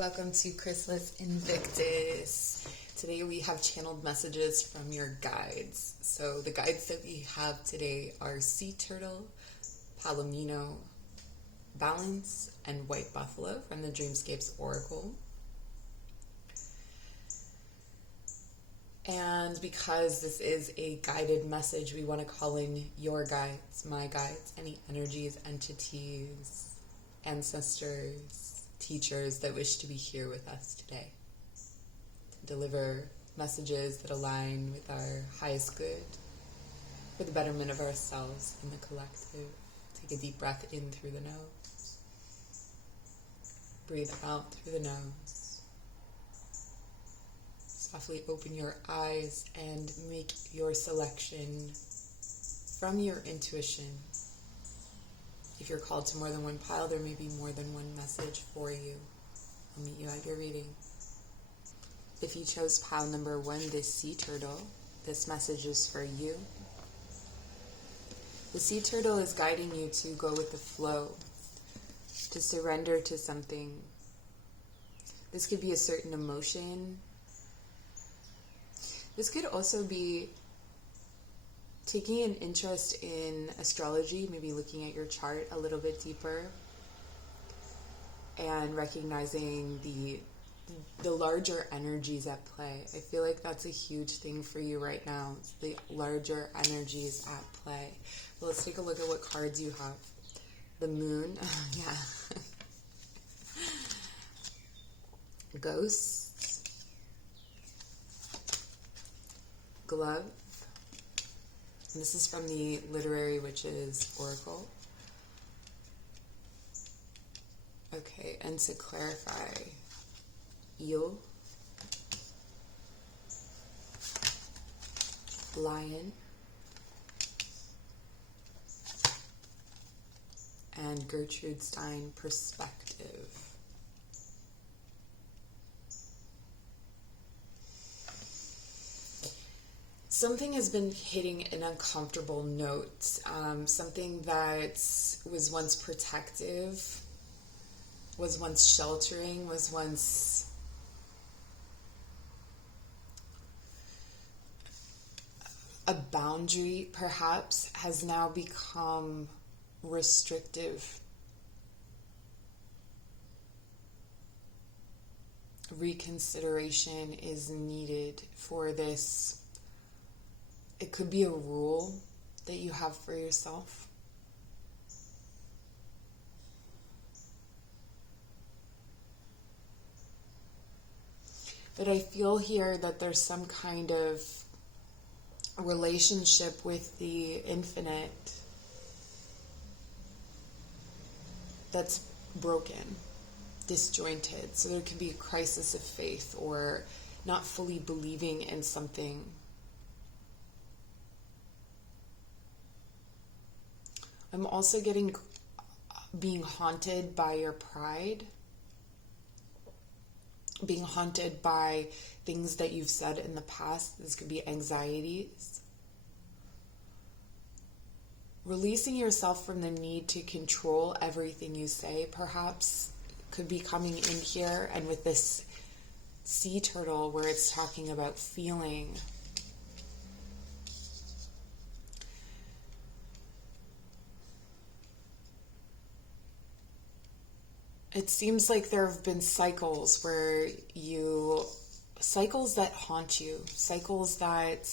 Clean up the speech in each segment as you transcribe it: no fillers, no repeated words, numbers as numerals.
Welcome to Chrysalis Invictus. Today we have channeled messages from your guides. So the guides that we have today are Sea Turtle, Palomino, Balance, and White Buffalo from the Dreamscapes Oracle. And because this is a guided message, we want to call in your guides, my guides, any energies, entities, ancestors, teachers that wish to be here with us today to deliver messages that align with our highest good for the betterment of ourselves and the collective. Take a deep breath in through the nose. Breathe out through the nose. Softly open your eyes and make your selection from your intuition. If you're called to more than one pile, there may be more than one message for you. I'll meet you at your reading. If you chose pile number 1, this sea turtle, this message is for you. The sea turtle is guiding you to go with the flow, to surrender to something. This could be a certain emotion. This could also be taking an interest in astrology, maybe looking at your chart a little bit deeper and recognizing the larger energies at play. I feel like that's a huge thing for you right now, the larger energies at play. Well, let's take a look at what cards you have. The moon, yeah. Ghosts, glove. And this is from the Literary Witches Oracle. Okay, and to clarify, eel, lion, and Gertrude Stein perspective. Something has been hitting an uncomfortable note, something that was once protective, was once sheltering, was once a boundary, perhaps, has now become restrictive. Reconsideration is needed for this. It could be a rule that you have for yourself. But I feel here that there's some kind of relationship with the infinite that's broken, disjointed. So there could be a crisis of faith or not fully believing in something. I'm also being haunted by your pride, being haunted by things that you've said in the past. This could be anxieties. Releasing yourself from the need to control everything you say, perhaps, could be coming in here. And with this sea turtle where it's talking about feeling, it seems like there have been cycles cycles that haunt you, cycles that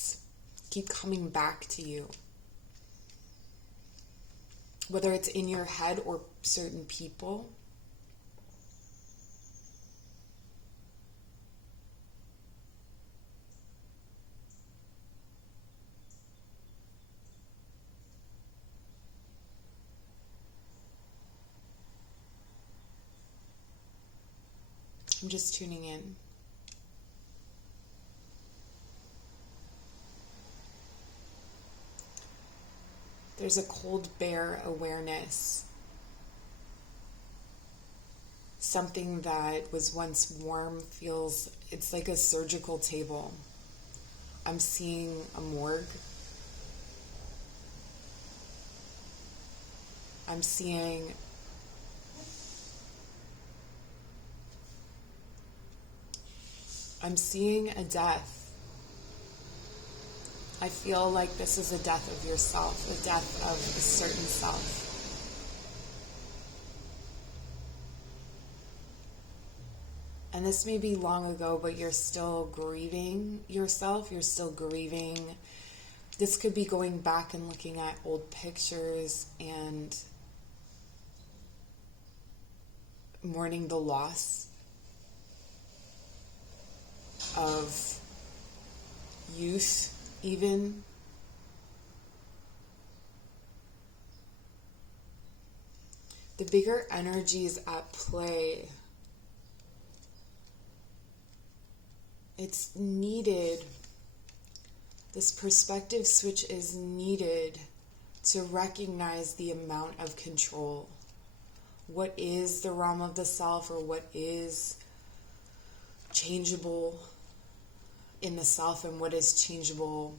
keep coming back to you. Whether it's in your head or certain people. I'm just tuning in. There's a cold bear awareness. Something that was once warm it's like a surgical table. I'm seeing a morgue. I'm seeing I'm seeing a death. I feel like this is a death of yourself, a death of a certain self. And this may be long ago, but you're still grieving yourself. You're still grieving. This could be going back and looking at old pictures and mourning the loss of youth, even. The bigger energies at play. It's needed. This perspective switch is needed to recognize the amount of control. What is the realm of the self, or what is changeable in the self, and what is changeable,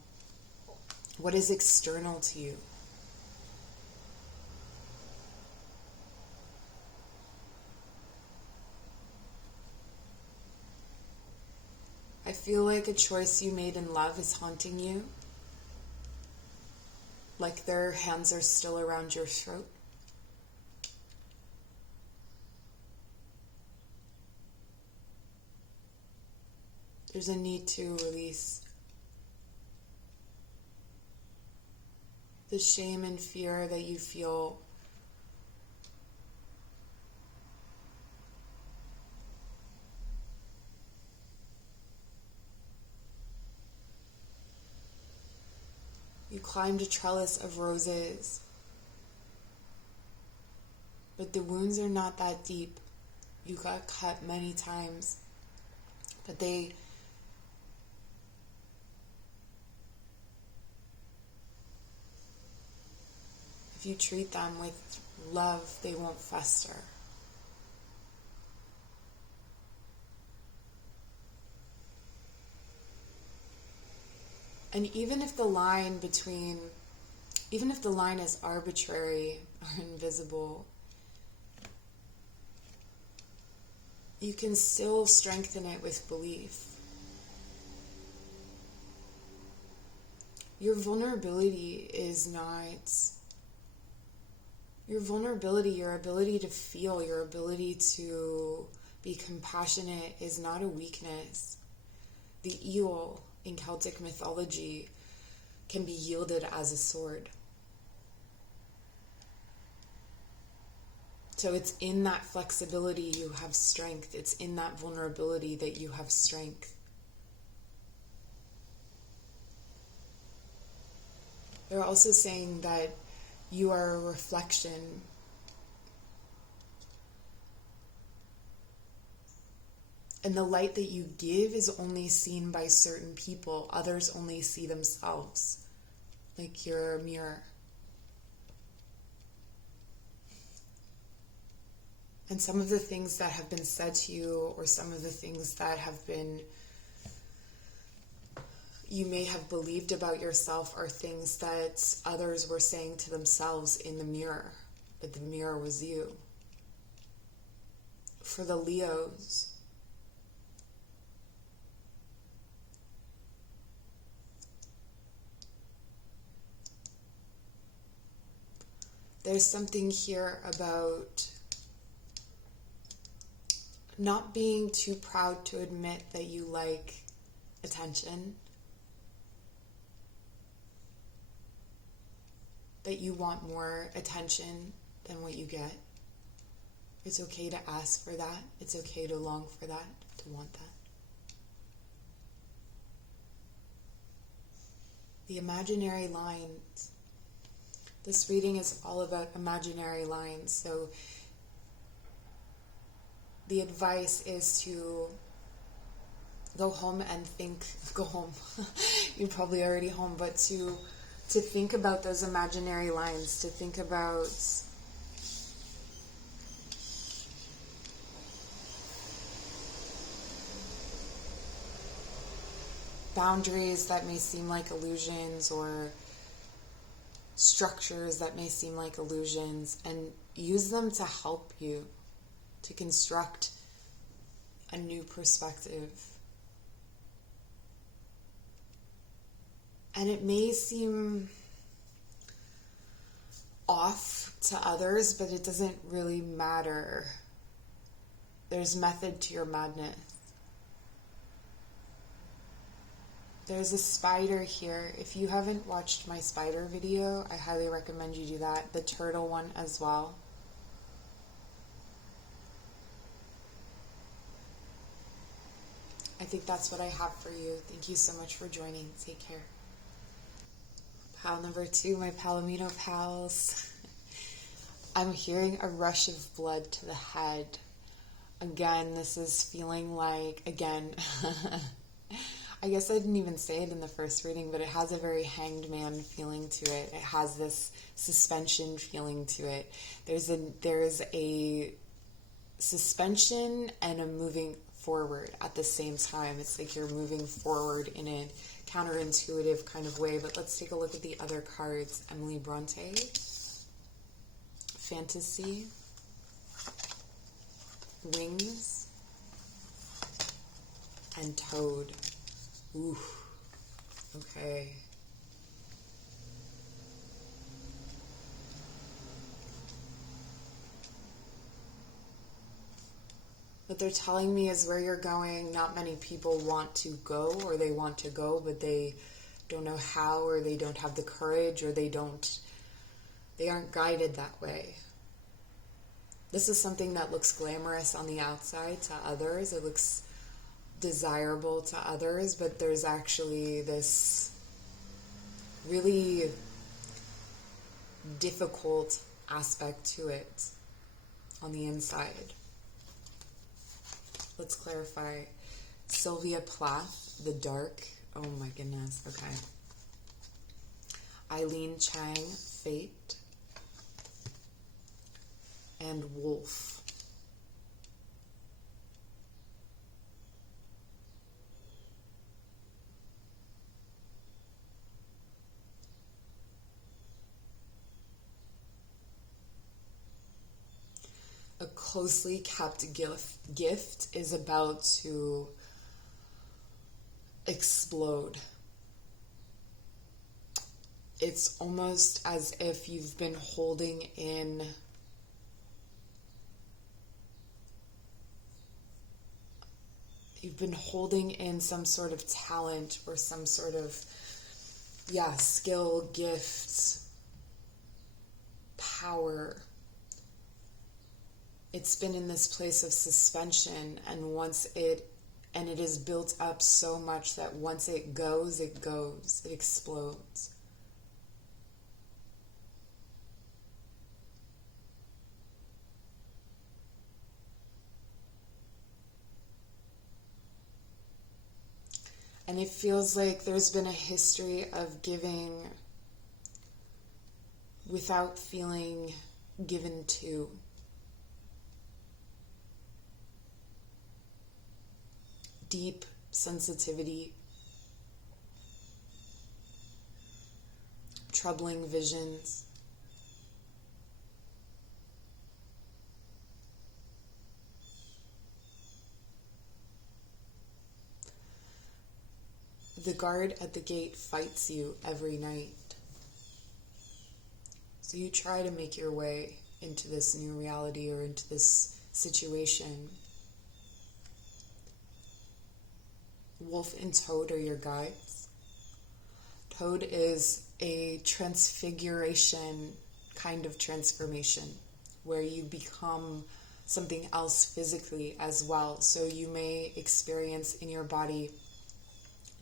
what is external to you. I feel like a choice you made in love is haunting you. Like their hands are still around your throat. There's a need to release the shame and fear that you feel. You climbed a trellis of roses, but the wounds are not that deep. You got cut many times, but if you treat them with love, they won't fester. And even if the line is arbitrary or invisible, you can still strengthen it with belief. Your vulnerability is not... Your vulnerability, your ability to feel, your ability to be compassionate is not a weakness. The eel in Celtic mythology can be wielded as a sword. So it's in that flexibility you have strength. It's in that vulnerability that you have strength. They're also saying that you are a reflection. And the light that you give is only seen by certain people. Others only see themselves. Like you're a mirror. And some of the things that have been said to you, or some of the things that you may have believed about yourself, are things that others were saying to themselves in the mirror. But the mirror was you. For the Leos, there's something here about not being too proud to admit that you like attention, that you want more attention than what you get. It's okay to ask for that. It's okay to long for that, to want that. The imaginary lines. This reading is all about imaginary lines. So the advice is to go home and think, go home. You're probably already home, but to think about those imaginary lines, to think about boundaries that may seem like illusions, or structures that may seem like illusions, and use them to help you to construct a new perspective. And it may seem off to others, but it doesn't really matter. There's method to your madness. There's a spider here. If you haven't watched my spider video, I highly recommend you do that. The turtle one as well. I think that's what I have for you. Thank you so much for joining. Take care. Pal number 2, my Palomino pals. I'm hearing a rush of blood to the head. Again, this is feeling like, I guess I didn't even say it in the first reading, but it has a very hanged man feeling to it. It has this suspension feeling to it. There's a suspension and a moving forward at the same time. It's like you're moving forward in a counterintuitive kind of way. But let's take a look at the other cards. Emily Bronte, Fantasy, Wings, and Toad. Ooh, okay. What they're telling me is where you're going, not many people want to go, or they want to go, but they don't know how, or they don't have the courage, or they aren't guided that way. This is something that looks glamorous on the outside to others. It looks desirable to others, but there's actually this really difficult aspect to it on the inside. Let's clarify. Sylvia Plath, The Dark. Oh my goodness, okay. Eileen Chang, Fate. And Wolf. A closely kept gift is about to explode. It's almost as if you've been holding in some sort of talent or some sort of skill, gift, power. It's been in this place of suspension, and it is built up so much that once it goes, it explodes. And it feels like there's been a history of giving without feeling given to. Deep sensitivity, troubling visions, the guard at the gate fights you every night. So you try to make your way into this new reality or into this situation. Wolf and Toad are your guides. Toad is a transfiguration kind of transformation where you become something else physically as well. So you may experience in your body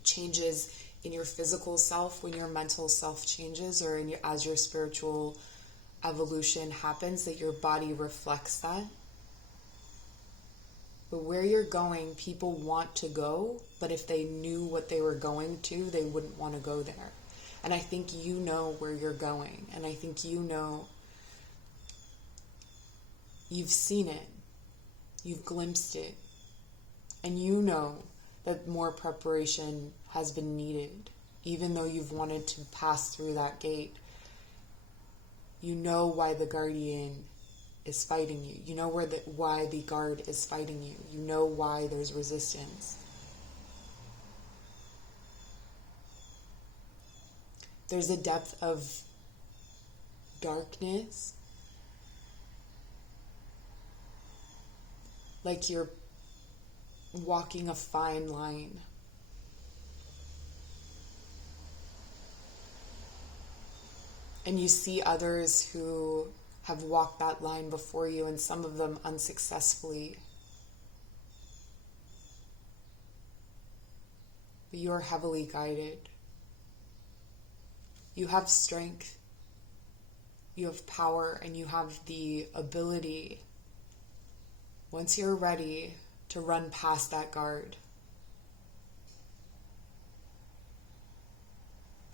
changes in your physical self when your mental self changes, or as your spiritual evolution happens, that your body reflects that. But where you're going, people want to go, but if they knew what they were going to, they wouldn't want to go there. And I think you know where you're going, and I think you know, you've seen it, you've glimpsed it, and you know that more preparation has been needed, even though you've wanted to pass through that gate. You know why the guardian is fighting you. You know why the guard is fighting you. You know why there's resistance. There's a depth of darkness, like you're walking a fine line. And you see others who have walked that line before you, and some of them unsuccessfully. But you are heavily guided. You have strength, you have power, and you have the ability, once you're ready, to run past that guard.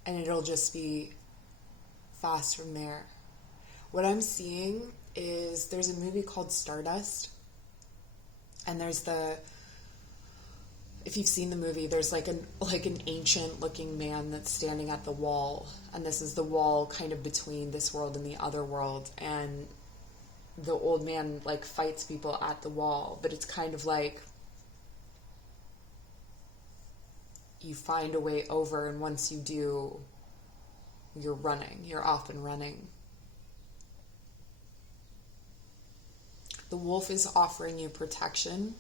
And it'll just be fast from there. What I'm seeing is there's a movie called Stardust, and there's if you've seen the movie, there's like an ancient looking man that's standing at the wall, and this is the wall kind of between this world and the other world, and the old man like fights people at the wall, but it's kind of like you find a way over, and once you do, you're off and running. The wolf is offering you protection.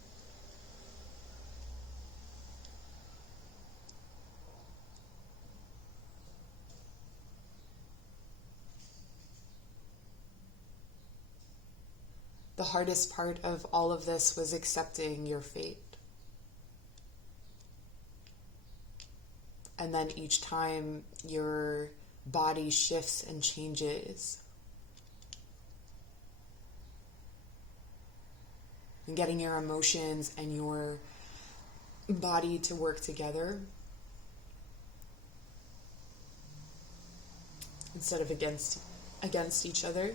The hardest part of all of this was accepting your fate. And then each time your body shifts and changes. And getting your emotions and your body to work together instead of against each other.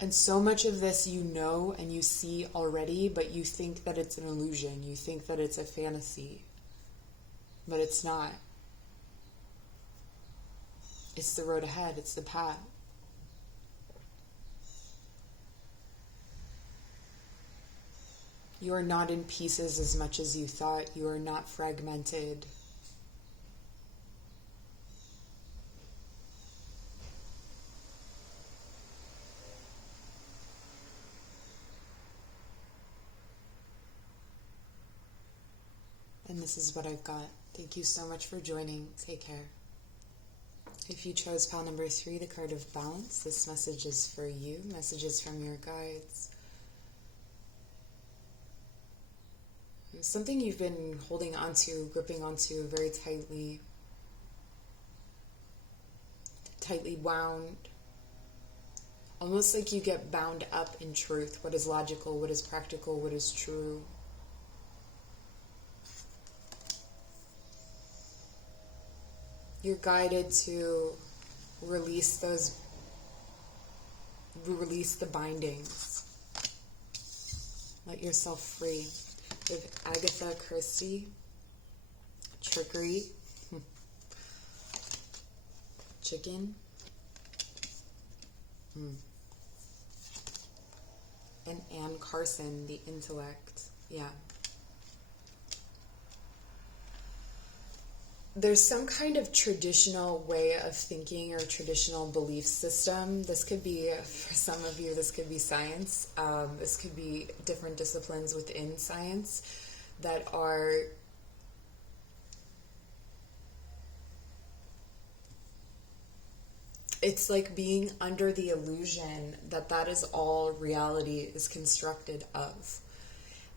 And so much of this you know and you see already, but you think that it's an illusion. You think that it's a fantasy. But it's not. It's the road ahead. It's the path. You are not in pieces as much as you thought. You are not fragmented. And this is what I've got. Thank you so much for joining. Take care. If you chose pile number 3, the card of balance, this message is for you. Messages from your guides. Something you've been holding onto, gripping onto very tightly. Tightly wound. Almost like you get bound up in truth. What is logical, what is practical, what is true. You're guided to release the bindings. Let yourself free. With Agatha Christie, trickery, chicken, and Anne Carson, the intellect. Yeah. There's some kind of traditional way of thinking or traditional belief system. This could be, for some of you, this could be science. This could be different disciplines within science that are it's like being under the illusion that that is all reality is constructed of.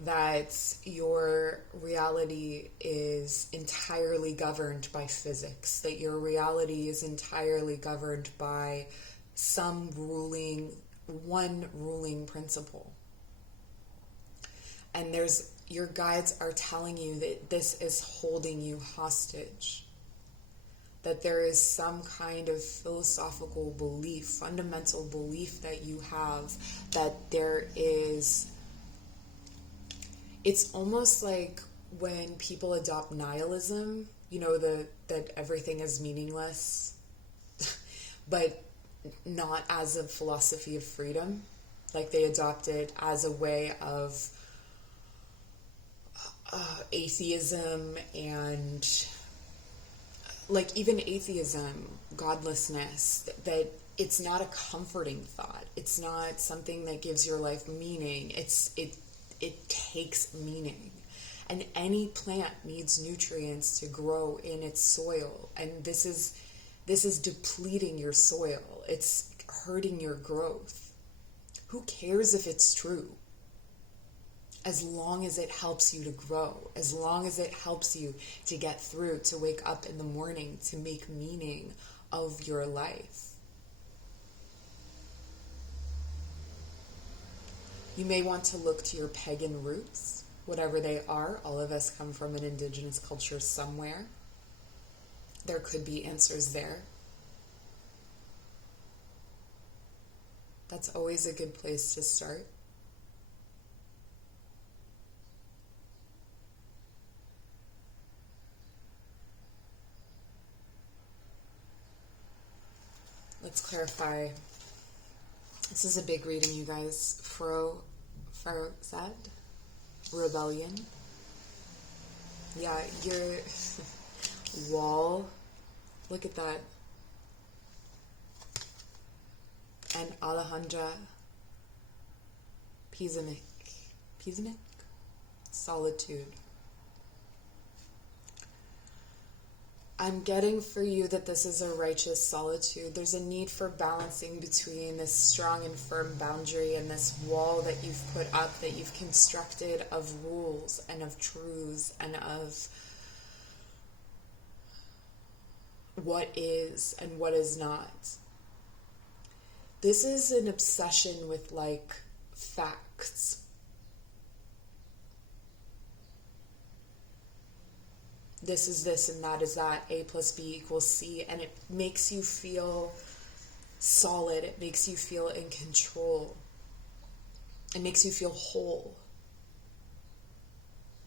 That your reality is entirely governed by physics, that your reality is entirely governed by one ruling principle. And your guides are telling you that this is holding you hostage. That there is some kind of philosophical belief, fundamental belief that you have, that there is. It's almost like when people adopt nihilism, that everything is meaningless, but not as a philosophy of freedom. Like they adopt it as a way of atheism and like even atheism, godlessness, that it's not a comforting thought. It's not something that gives your life meaning. It takes meaning. And any plant needs nutrients to grow in its soil. And this is depleting your soil. It's hurting your growth. Who cares if it's true? As long as it helps you to grow, as long as it helps you to get through, to wake up in the morning, to make meaning of your life. You may want to look to your pagan roots, whatever they are. All of us come from an indigenous culture somewhere. There could be answers there. That's always a good place to start. Let's clarify. This is a big reading, you guys. Ferozad, rebellion. Yeah, your wall. Look at that. And Alejandra, Pisamic, solitude. I'm getting for you that this is a righteous solitude. There's a need for balancing between this strong and firm boundary and this wall that you've put up, that you've constructed of rules and of truths and of what is and what is not. This is an obsession with like facts. This is this and that is that, A plus B equals C, and it makes you feel solid, it makes you feel in control, it makes you feel whole.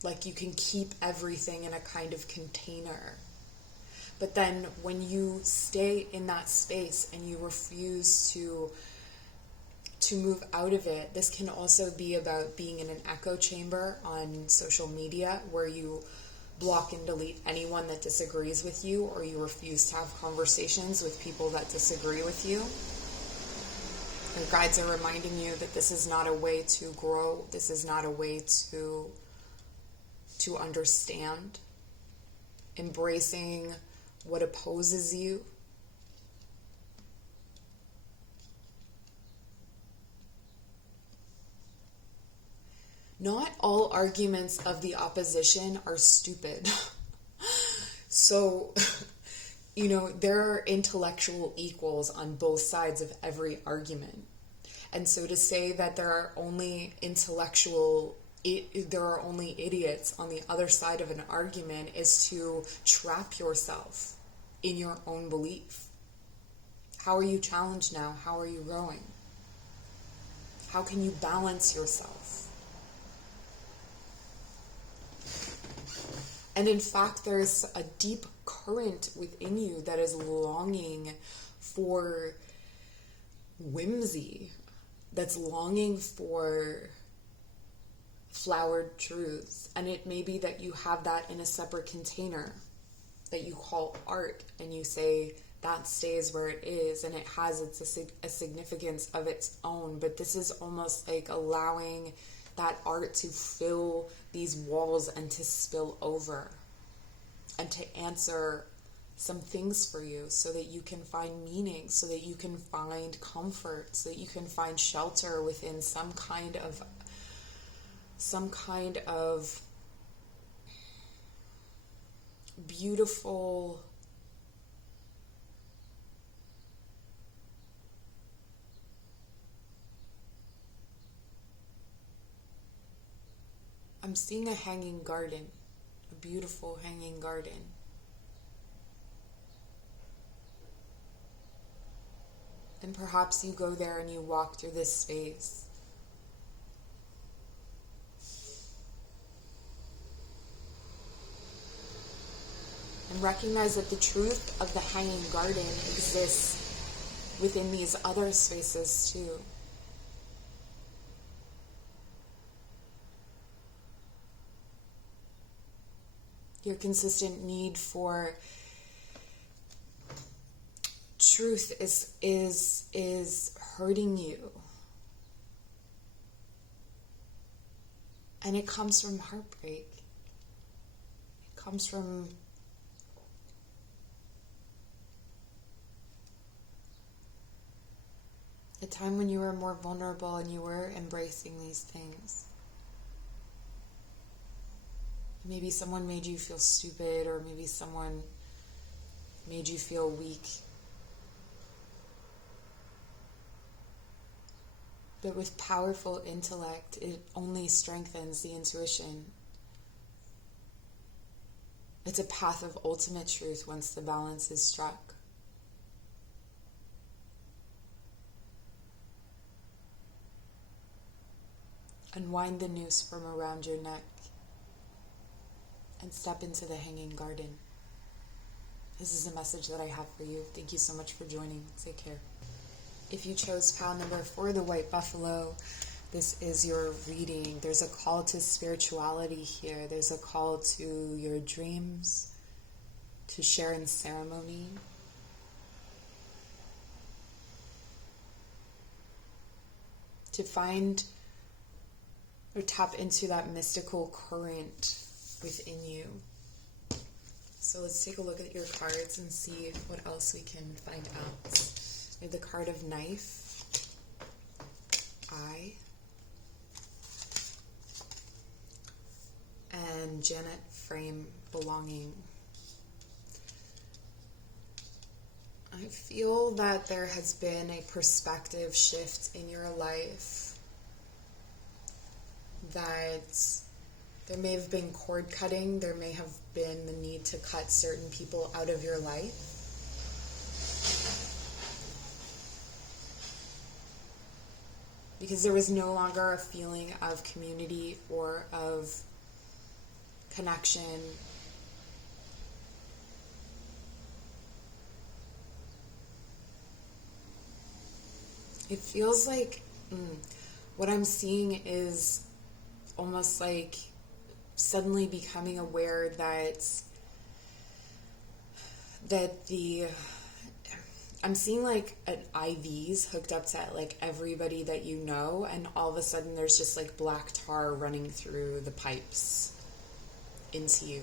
Like you can keep everything in a kind of container. But then when you stay in that space and you refuse to move out of it, this can also be about being in an echo chamber on social media where you block and delete anyone that disagrees with you, or you refuse to have conversations with people that disagree with you. Your guides are reminding you that this is not a way to grow. This is not a way to understand. Embracing what opposes you. Not all arguments of the opposition are stupid. So, there are intellectual equals on both sides of every argument. And so to say that there are only idiots on the other side of an argument is to trap yourself in your own belief. How are you challenged now? How are you growing? How can you balance yourself? And in fact, there's a deep current within you that is longing for whimsy, that's longing for flowered truths. And it may be that you have that in a separate container that you call art, and you say that stays where it is, and it has a significance of its own. But this is almost like allowing that art to fill these walls and to spill over and to answer some things for you so that you can find meaning, so that you can find comfort, so that you can find shelter within some kind of beautiful I'm seeing a hanging garden, a beautiful hanging garden. And perhaps you go there and you walk through this space. And recognize that the truth of the hanging garden exists within these other spaces too. Your consistent need for truth is hurting you. And it comes from heartbreak. It comes from a time when you were more vulnerable and you were embracing these things. Maybe someone made you feel stupid, or maybe someone made you feel weak. But with powerful intellect, it only strengthens the intuition. It's a path of ultimate truth once the balance is struck. Unwind the noose from around your neck and step into the hanging garden. This is a message that I have for you. Thank you so much for joining. Take care. If you chose pile number 4, the white buffalo, this is your reading. There's a call to spirituality here. There's a call to your dreams, to share in ceremony. To find or tap into that mystical current within you. So let's take a look at your cards and see what else we can find out. We have the card of knife, eye, and Janet frame belonging. I feel that there has been a perspective shift in your life, that there may have been cord cutting, there may have been the need to cut certain people out of your life. Because there was no longer a feeling of community or of connection. It feels like what I'm seeing is almost like suddenly becoming aware that I'm seeing like an IVs hooked up to like everybody that you know, and all of a sudden there's just like black tar running through the pipes into you.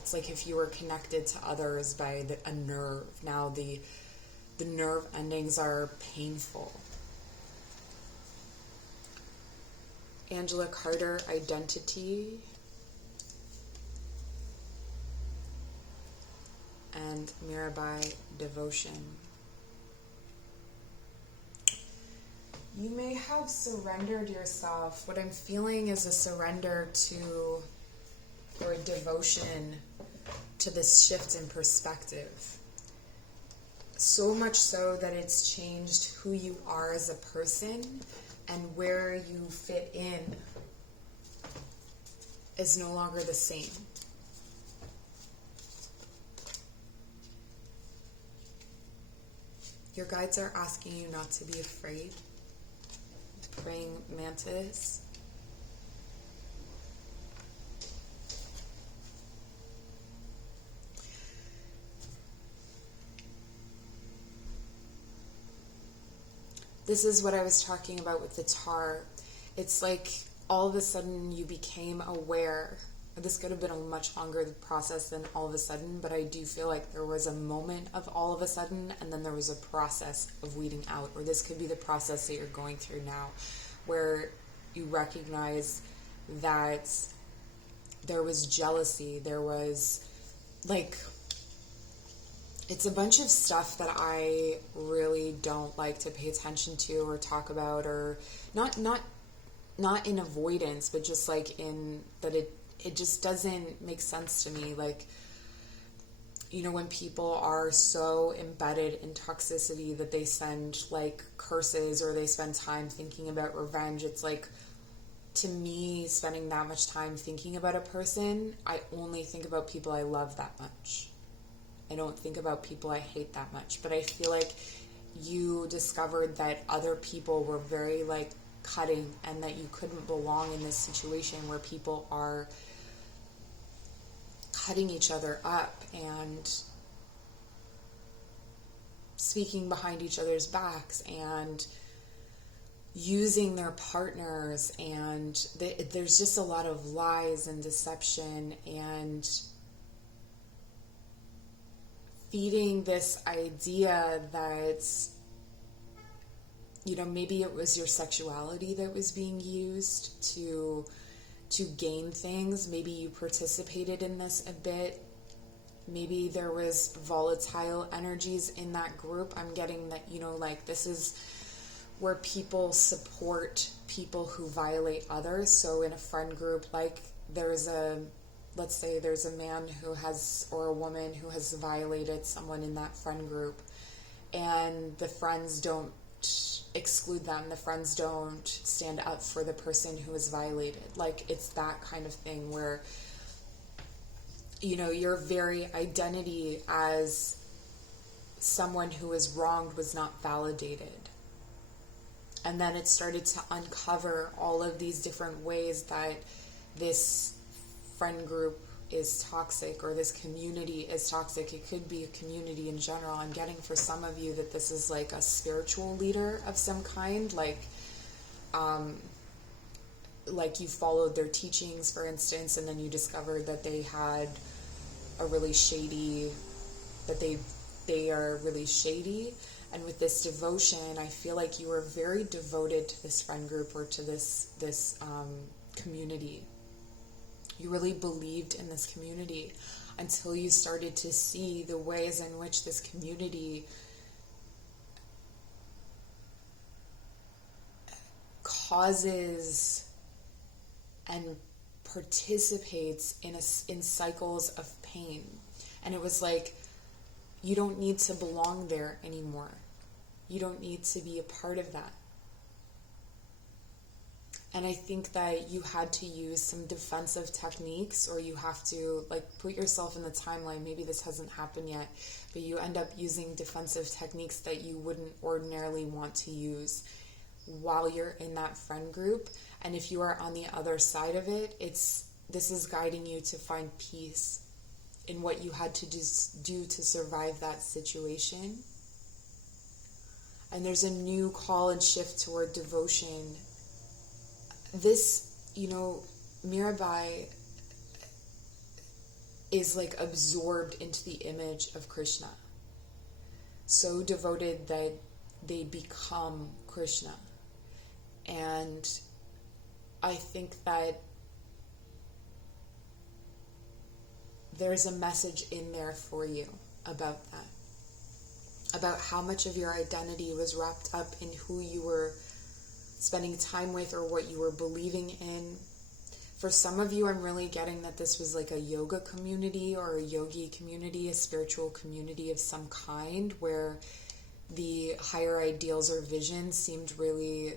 It's like if you were connected to others by a nerve. Now the nerve endings are painful. Angela Carter, identity. And Mirabai, devotion. You may have surrendered yourself. What I'm feeling is a surrender to, or a devotion to this shift in perspective. So much so that it's changed who you are as a person, and where you fit in is no longer the same. Your guides are asking you not to be afraid. Praying mantis. This is what I was talking about with the tar. It's like all of a sudden you became aware. This could have been a much longer process than all of a sudden, but I do feel like there was a moment of all of a sudden, and then there was a process of weeding out. Or this could be the process that you're going through now, where you recognize that there was jealousy, there was like, it's a bunch of stuff that I really don't like to pay attention to or talk about, or not in avoidance, but just like in that it just doesn't make sense to me. Like, you know, when people are so embedded in toxicity that they send like curses, or they spend time thinking about revenge, it's like, to me, spending that much time thinking about a person, I only think about people I love that much. I don't think about people I hate that much. But I feel like you discovered that other people were very like cutting, and that you couldn't belong in this situation where people are cutting each other up and speaking behind each other's backs and using their partners, and there's just a lot of lies and deception and feeding this idea that, you know, maybe it was your sexuality that was being used to gain things. Maybe you participated in this a bit. Maybe there was volatile energies in that group. I'm getting that, you know, like this is where people support people who violate others. So in a friend group, like let's say there's a man who has, or a woman who has violated someone in that friend group, and the friends don't exclude them. The friends don't stand up for the person who is violated. Like, it's that kind of thing where, you know, your very identity as someone who is wronged was not validated. And then it started to uncover all of these different ways that this friend group is toxic, or this community is toxic. It could be a community in general. I'm getting for some of you that this is like a spiritual leader of some kind, like you followed their teachings, for instance, and then you discovered that they had a really shady, that they are really shady. And with this devotion, I feel like you were very devoted to this friend group or to this community. You really believed in this community until you started to see the ways in which this community causes and participates in cycles of pain. And it was like, you don't need to belong there anymore. You don't need to be a part of that. And I think that you had to use some defensive techniques, or you have to like put yourself in the timeline. Maybe this hasn't happened yet, but you end up using defensive techniques that you wouldn't ordinarily want to use while you're in that friend group. And if you are on the other side of it, this is guiding you to find peace in what you had to do to survive that situation. And there's a new call and shift toward devotion. This, you know, Mirabai is like absorbed into the image of Krishna. So devoted that they become Krishna. And I think that there's a message in there for you about that. About how much of your identity was wrapped up in who you were spending time with or what you were believing in. For some of you, I'm really getting that this was like a yoga community or a yogi community, a spiritual community of some kind, where the higher ideals or visions seemed really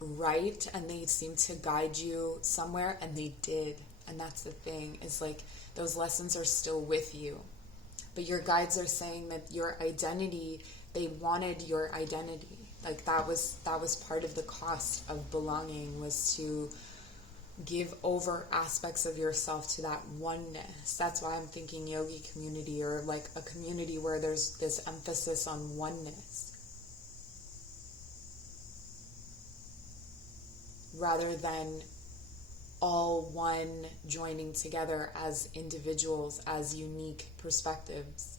right and they seemed to guide you somewhere, and they did. And that's the thing, is like those lessons are still with you. But your guides are saying that your identity, they wanted your identity. Like that was part of the cost of belonging, was to give over aspects of yourself to that oneness. That's why I'm thinking yogi community, or like a community where there's this emphasis on oneness, rather than all one joining together as individuals, as unique perspectives.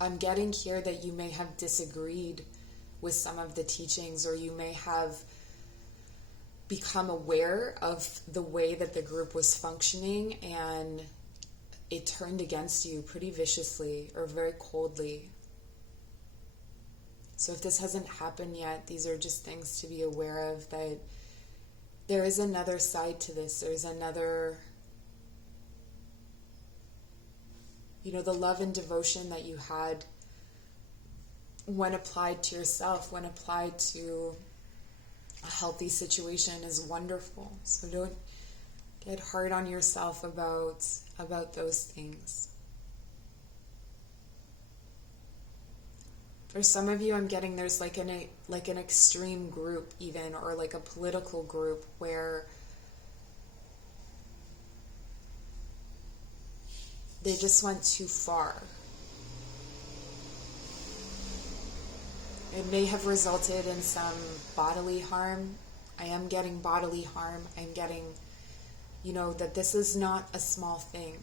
I'm getting here that you may have disagreed with some of the teachings, or you may have become aware of the way that the group was functioning, and it turned against you pretty viciously or very coldly. So if this hasn't happened yet, these are just things to be aware of, that there is another side to this. There's another, you know, the love and devotion that you had when applied to yourself, when applied to a healthy situation, is wonderful. So don't get hard on yourself about those things. For some of you, I'm getting there's like an extreme group even, or like a political group where they just went too far. It may have resulted in some bodily harm. I am getting bodily harm. I'm getting, that this is not a small thing.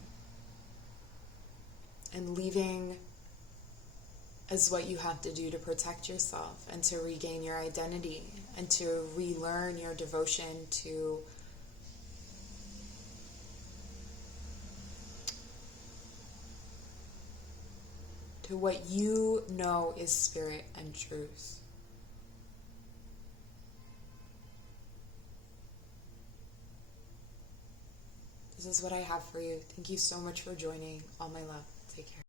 And leaving is what you have to do to protect yourself and to regain your identity and to relearn your devotion to what you know is spirit and truth. This is what I have for you. Thank you so much for joining. All my love. Take care.